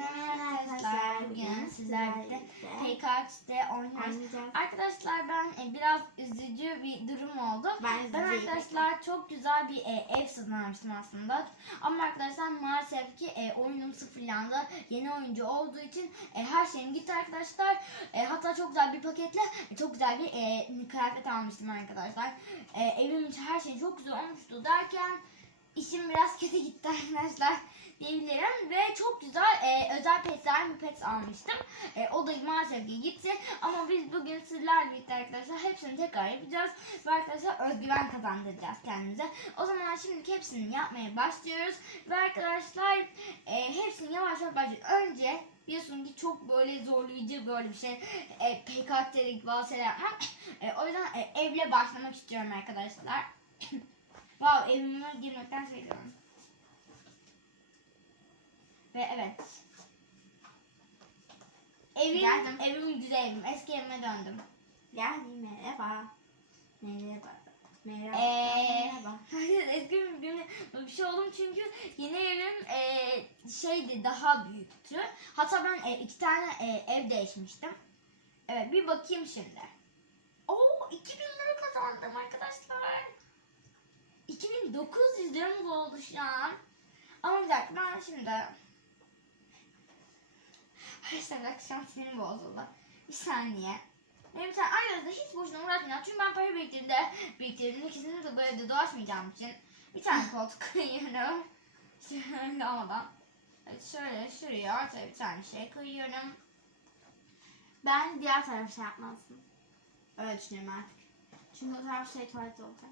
Merhaba arkadaşlar. Bugün sizlerle PKX'de oynuyoruz. Arkadaşlar ben e, biraz üzücü bir durum oldu. Ben Ben arkadaşlar çok güzel bir e, ev satın almıştım aslında. Ama arkadaşlar maalesef ki e, oyunum sıfırlandı. Yeni oyuncu olduğu için e, her şeyim gitti arkadaşlar. E, hatta çok güzel bir paketle e, çok güzel bir e, kıyafet almıştım arkadaşlar. E, evim için her şey çok güzel olmuştu derken işim biraz kötü gitti arkadaşlar diyebilirim ve çok güzel e, özel petler bir pet almıştım. E, o da maalesef ki gitti ama biz bugün sizlerle birlikte arkadaşlar hepsini tekrar yapacağız ve arkadaşlar özgüven kazandıracağız kendimize. O zaman şimdi hepsini yapmaya başlıyoruz ve arkadaşlar e, hepsini yavaş yavaş başlıyoruz. Önce biliyorsun ki çok böyle zorlayıcı böyle bir şey e, PKT'lik bazı şeyler yapmak. E, o yüzden e, evle başlamak istiyorum arkadaşlar. wow evime girmekten seviyorum. Ve evet. Evim, Geldim. evim güzel evim. Eski evime döndüm. Geldim merhaba. Merhaba. Merhaba. Ee, Merhaba. eski evimde bir şey oldum çünkü yeni evim e, şeydi daha büyüktü. Hatta ben e, iki tane e, ev değişmiştim. Evet bir bakayım şimdi. Oo 2000 lira kazandım arkadaşlar. 2900 liramız oldu şu an. Ama bir dakika ben şimdi... Arkadaşlar an sinirim bozuldu. Bir saniye. Benim tane arkadaşlar hiç boşuna uğraşmayacağım. Çünkü ben para biriktirdiğimde biriktirdiğimde kesinlikle bu evde dolaşmayacağım için bir tane koltuk koyuyorum. Şöyle olmadan. Evet, şöyle şuraya ortaya bir tane şey koyuyorum. Ben diğer tarafı şey yapmazsın. Öyle düşünüyorum artık. Çünkü o taraf şey tuvalet olacak.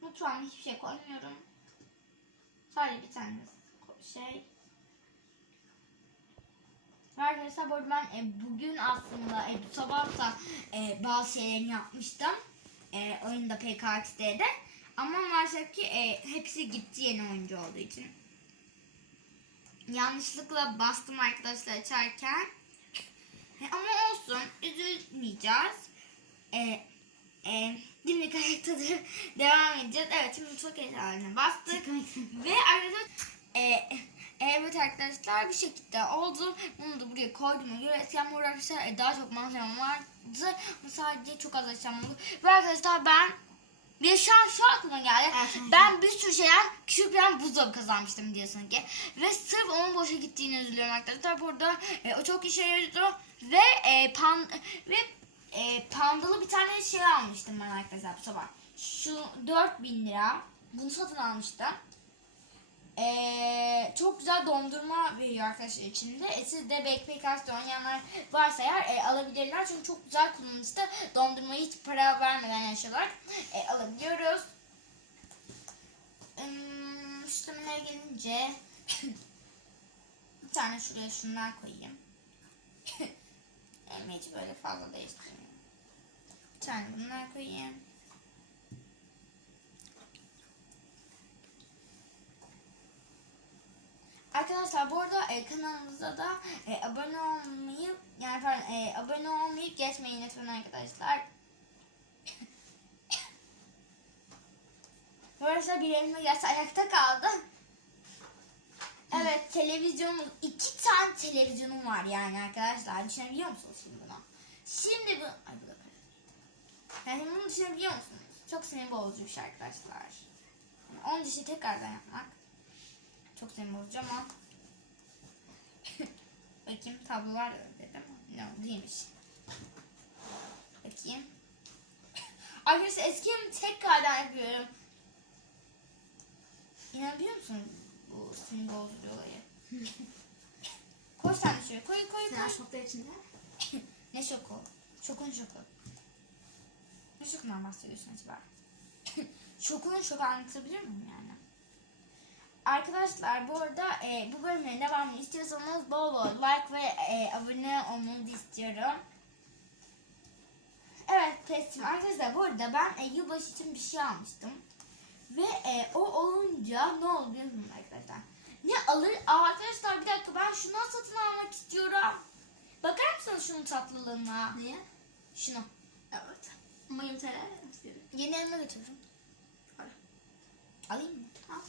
Mutfağıma hiçbir şey koymuyorum. Sadece bir tane şey. Bu arada ben e, bugün aslında e, bu sabah da e, bazı şeylerini yapmıştım. E, oyunda PKX'de de. Ama maalesef ki e, hepsi gitti yeni oyuncu olduğu için. Yanlışlıkla bastım arkadaşlar açarken. E, ama olsun üzülmeyeceğiz. E, e, dimdik ayakta devam edeceğiz. Evet şimdi mutfak eşyalarına bastık. Ve arkadaşlar e, evet arkadaşlar bir şekilde oldu. Bunu da buraya koyduğuma göre burada arkadaşlar e, daha çok malzemem vardı. Ama sadece çok az eşyam oldu. Ve arkadaşlar ben bir şu an şu aklıma geldi. Ben bir sürü şeyden küçük bir buzdolabı kazanmıştım diyorsun ki. Ve sırf onun boşa gittiğini üzülüyorum arkadaşlar. Burada e, o çok işe yarıyordu. Ve e, pan ve e, pandalı bir tane şey almıştım ben arkadaşlar bu sabah. Şu 4000 lira. Bunu satın almıştım. Ee, çok güzel dondurma veriyor arkadaşlar içinde. E, siz de Backpackers oynayanlar varsa eğer e, alabilirler. Çünkü çok güzel kullanışlı. Dondurmayı hiç para vermeden yaşıyorlar. E, alabiliyoruz. Hmm, süslemelere gelince bir tane şuraya şunlar koyayım. Emeci böyle fazla değiştirmiyorum. Bir tane bunlar koyayım. Arkadaşlar bu arada e, kanalımıza da e, abone olmayı yani pardon, e, abone olmayı geçmeyin lütfen arkadaşlar. Bu arada bir elime gelse ayakta kaldı. Evet televizyonum iki tane televizyonum var yani arkadaşlar düşünebiliyor musunuz şimdi bunu? Şimdi bu ay bu da. Yani bunu düşünebiliyor musunuz? Çok sinir bozucu bir şey arkadaşlar. Yani onun dışı tekrardan yapmak çok sinir bozucu ama bakayım tablolar dedim. No değilmiş. Bakayım. Arkadaşlar eski tekrardan yapıyorum. İnanabiliyor musunuz bu sinir bozucu olayı? koy sen de şuraya koy koy Sen koy. şokta içinde. Ne şoku? Şokun şoku. Ne şokundan bahsediyorsun acaba? Şokun şoku anlatabilir miyim yani? Arkadaşlar bu arada e, bu bölümün devamını istiyorsanız bol bol like ve e, abone olmanızı istiyorum. Evet teslim. Arkadaşlar bu arada ben e, yılbaşı için bir şey almıştım. Ve e, o olunca ne oldu biliyor musunuz arkadaşlar? Ne alır? Aa, arkadaşlar bir dakika ben şunu satın almak istiyorum. Bakar mısınız şunun tatlılığına? Niye? Şunu. Evet. Ama 20 TL istiyorum. Yeni elime götürürüm. Al. Alayım mı? Al.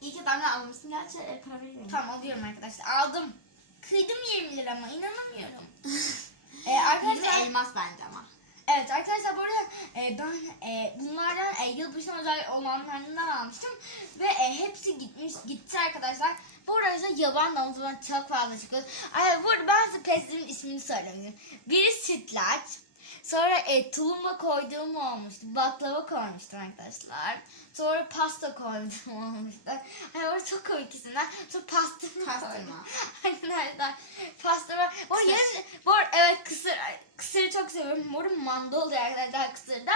İlk adamla almışsın. Gerçi e, para vereyim. Tamam alıyorum arkadaşlar. Aldım. Kıydım 20 lira ama inanamıyorum. ee, Arkadaşlar elmas bence ama. Evet arkadaşlar bu arada e, ben e, bunlardan e, yılbaşına özel olanlarından almıştım ve e, hepsi gitmiş gitti arkadaşlar. Bu arada yaban domuzundan çok fazla çıkıyor. Ay, bu arada ben size pestimin ismini söyleyeyim. Biri sütlaç. Sonra e, tulumba koyduğum olmuştu. Baklava koymuştum arkadaşlar. Sonra pasta koydum olmuştu. Ay orada çok komik ikisinden. Sonra pastırma Pastırma. Arkadaşlar pastırma. Kısır. yarın, bu arada evet kısır. Kısırı çok seviyorum. Bu arada manda oluyor arkadaşlar kısırda.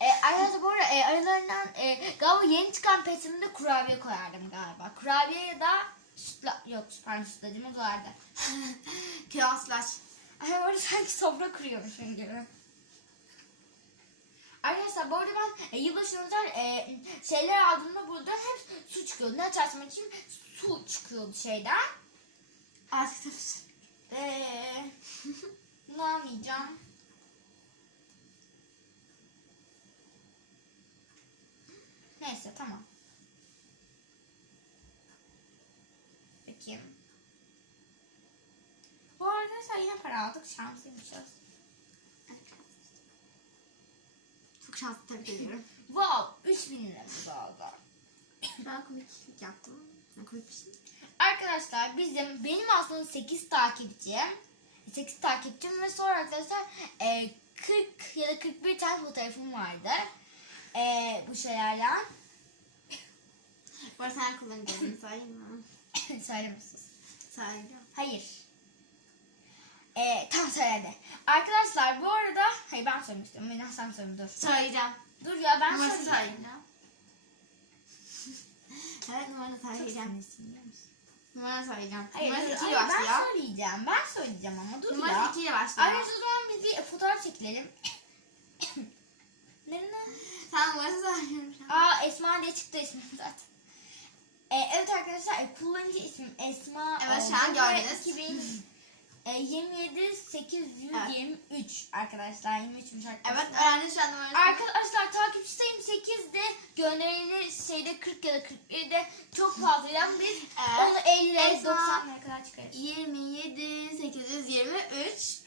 E, arkadaşlar bu arada e, aralarından e, galiba yeni çıkan pesimde kurabiye koyardım galiba. Kurabiye ya da sütla, yok pardon sütlacımız vardı. Kıyaslaş. Ay bu arada sanki sofra kuruyormuşum gibi. Arkadaşlar bu arada ben e, yılbaşına özel e, şeyler aldığımda burada hep su çıkıyordu. Ne açarsam için su çıkıyordu şeyden. Tabii. Eee ne anlayacağım? Neyse tamam. Bakayım. Bu arada arkadaşlar yine para aldık. Şanslıymışız. Çok şanslı tebrik ediyorum. Wow 3000 liramız oldu. ben komiklik yaptım. Ben komik bir şey. Arkadaşlar bizim benim aslında 8 takipçim. 8 takipçim ve sonra arkadaşlar e, 40 ya da 41 tane fotoğrafım vardı. E, bu şeylerden. Bu arada sen kullanıcılarını sayayım mı? Söylemişsiniz. Sayacağım. Hayır. E, tam söyledi. Arkadaşlar bu arada hayır ben söylemiştim. Ben sen söyle dur. Söyleyeceğim. Dur ya ben Numarası söyleyeceğim. söyleyeceğim. evet numarası Çok söyleyeceğim. Numarası söyleyeceğim. Hayır, Numarası dur, 2 ile hayır, ben söyleyeceğim. Ben söyleyeceğim ama dur ya. Numarası 2 ile başlıyor. Arkadaşlar o zaman biz bir fotoğraf çekilelim. Nerede? Sen numarası söylüyorum. Aa Esma diye çıktı ismim zaten. Ee, evet arkadaşlar e, kullanıcı ismim Esma. Evet, şu oldu an ve gördünüz. 2000, e, 27 823 arkadaşlar 23'müş arkadaşlar. Evet öğrendim şu an numarasını. Arkadaşlar takipçi sayım 8'di. Gönderili şeyde 40 ya da 41'de çok fazlaydı ama biz Evet. onu 50'lere Esma. 90'lara kadar çıkarız. 27 823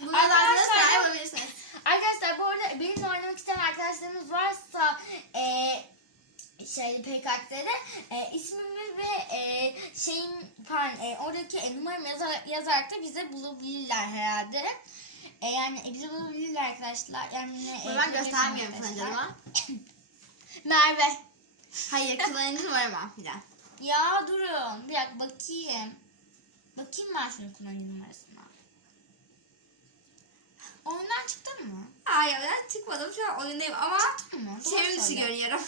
Bunu Arkadaşlar-. Arkadaşlar bu arada benimle oynamak isteyen arkadaşlarımız varsa e, şey PKX'de e, ismimi ve e, şeyin pardon e, oradaki e, numaramı yazar, yazarak da bize bulabilirler herhalde. E, yani e, bizi bulabilirler arkadaşlar. Yani e, ben göstermiyorum kullanıcıma. Merve. Hayır kullanıcı numaramı bir daha. Ya durun. Bir dakika bakayım. Bakayım ben şunun kullanıcı numarasına. Oyundan çıktın mı? Hayır ben çıkmadım şu an oyundayım ama çevrim dışı görüyorum.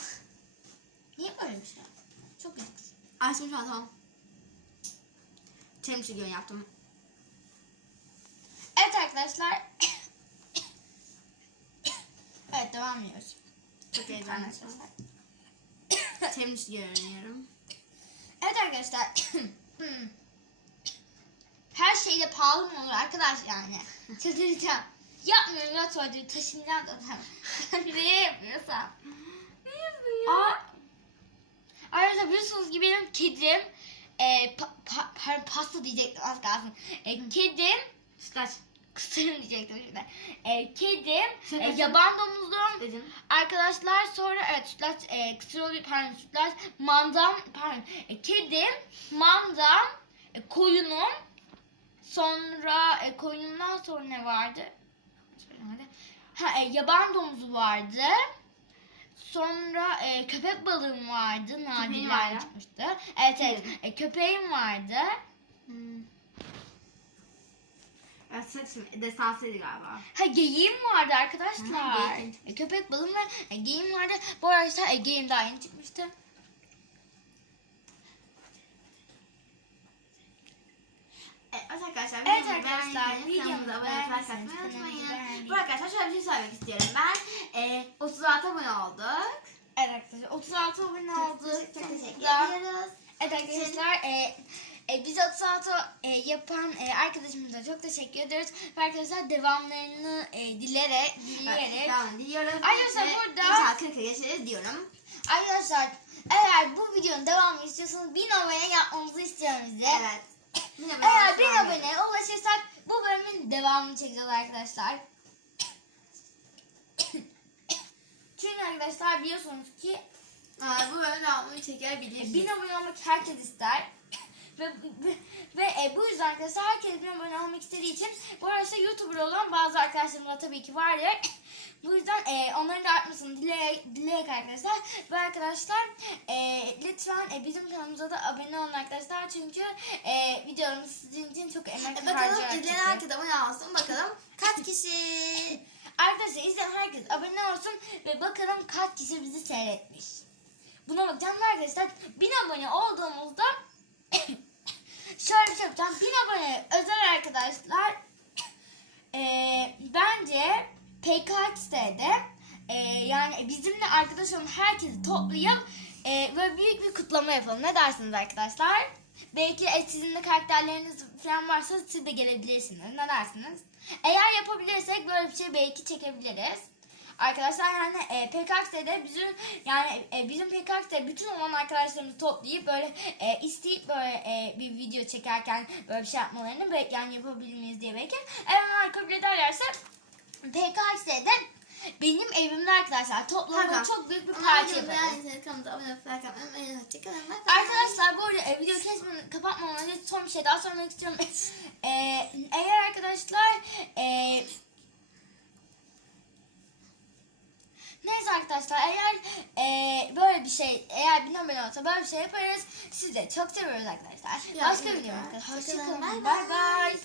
Niye böyle bir şey yaptın? Çok gıcıksın. Açtım şu an tamam. Dışı görüyorum yaptım. Evet arkadaşlar. evet devam ediyoruz. Çok heyecanlı. Dışı görüyorum. Evet arkadaşlar. Her şeyde pahalı mı olur arkadaş yani? Çıldıracağım. Yapmıyorum ya tuvaleti taşınacağım zaten. Niye yapıyorsam? Ne yapıyorsun Aa, Arkadaşlar biliyorsunuz ki benim kedim e, pa, pa, pardon, pasta diyecektim az kalsın. E, kedim Sütlaç. kısırım diyecektim şimdi. E, kedim Sen e, yaban domuzum. Arkadaşlar sonra evet sütlaç, e, kısır oluyor pardon sütlaç, mandam, pardon e, kedim, mandam, e, koyunum, sonra e, koyunumdan sonra ne vardı? Ha, e, yaban domuzu vardı. Sonra e, köpek balığım vardı. ya. çıkmıştı. Evet evet. E, köpeğim vardı. Hmm. Saçım destansıydı galiba. Ha geyiğim vardı arkadaşlar. Ha, geyik. E, köpek balığım ve e, geyiğim vardı. Bu arada e, geyiğim daha yeni çıkmıştı. Evet arkadaşlar, Evet arkadaşlar, beğendiyseniz videomu kanalımıza abone olmayı unutmayın. Bu arkadaşlar şöyle bir şey söylemek istiyorum. Ben e, 36 abone olduk. Evet arkadaşlar 36 abone olduk. Çok, teşekkür ediyoruz. Evet arkadaşlar e, e, bizi 36 e, yapan e, arkadaşımıza çok teşekkür ediyoruz. Ve arkadaşlar devamlarını e, dilere, dileyerek. Evet, tamam diliyorum. Arkadaşlar Ve burada- İnşallah 40'a geçeriz diyorum. Arkadaşlar Eğer bu videonun devamını istiyorsanız 1000 abone yapmamızı istiyorum size. Evet. Eğer 1000 devam edelim. aboneye ulaşırsak bu bölümün devamını çekeceğiz arkadaşlar. Çünkü arkadaşlar biliyorsunuz ki Aa, bu bölüm devamını çekebiliriz. 1000 abone olmak herkes ister. Ve, ve, ve, e, bu yüzden arkadaşlar herkes 1000 abone olmak istediği için bu arada YouTuber olan bazı arkadaşlarım da tabii ki vardır. Bu yüzden e, onların da artmasını dileyerek, dileyerek arkadaşlar. Ve arkadaşlar e, lütfen e, bizim kanalımıza da abone olun arkadaşlar. Çünkü e, videolarımız sizin için çok emek E, bakalım harcayarak izleyen herkes abone olsun. Bakalım kaç kişi? Arkadaşlar izleyen herkes abone olsun ve bakalım kaç kişi bizi seyretmiş. Buna bakacağım arkadaşlar 1000 abone olduğumuzda şöyle bir şey yapacağım. 1000 abone özel arkadaşlar eee, bence PKX'de eee yani bizimle arkadaş olan herkesi toplayıp eee böyle büyük bir kutlama yapalım. Ne dersiniz arkadaşlar? Belki e, sizin de karakterleriniz falan varsa siz de gelebilirsiniz. Ne dersiniz? Eğer yapabilirsek böyle bir şey belki çekebiliriz. Arkadaşlar yani e, PKX'de bizim yani e, bizim PKX'de bütün olan arkadaşlarımızı toplayıp böyle e, isteyip böyle e, bir video çekerken böyle bir şey yapmalarını belki yani yapabilir miyiz diye belki. Eğer kabul ederlerse PKX'de benim evimde arkadaşlar toplamda çok büyük bir parti. Arkadaşlar bu arada e, video kesmeden kapatmadan önce son bir şey daha sormak istiyorum. E, eğer arkadaşlar e, Neyse arkadaşlar eğer e, böyle bir şey eğer bir abone olsa böyle bir şey yaparız. Sizi de çok seviyoruz arkadaşlar. Ya, Başka bir video bak. arkadaşlar. Hoşçakalın. Bay. bay.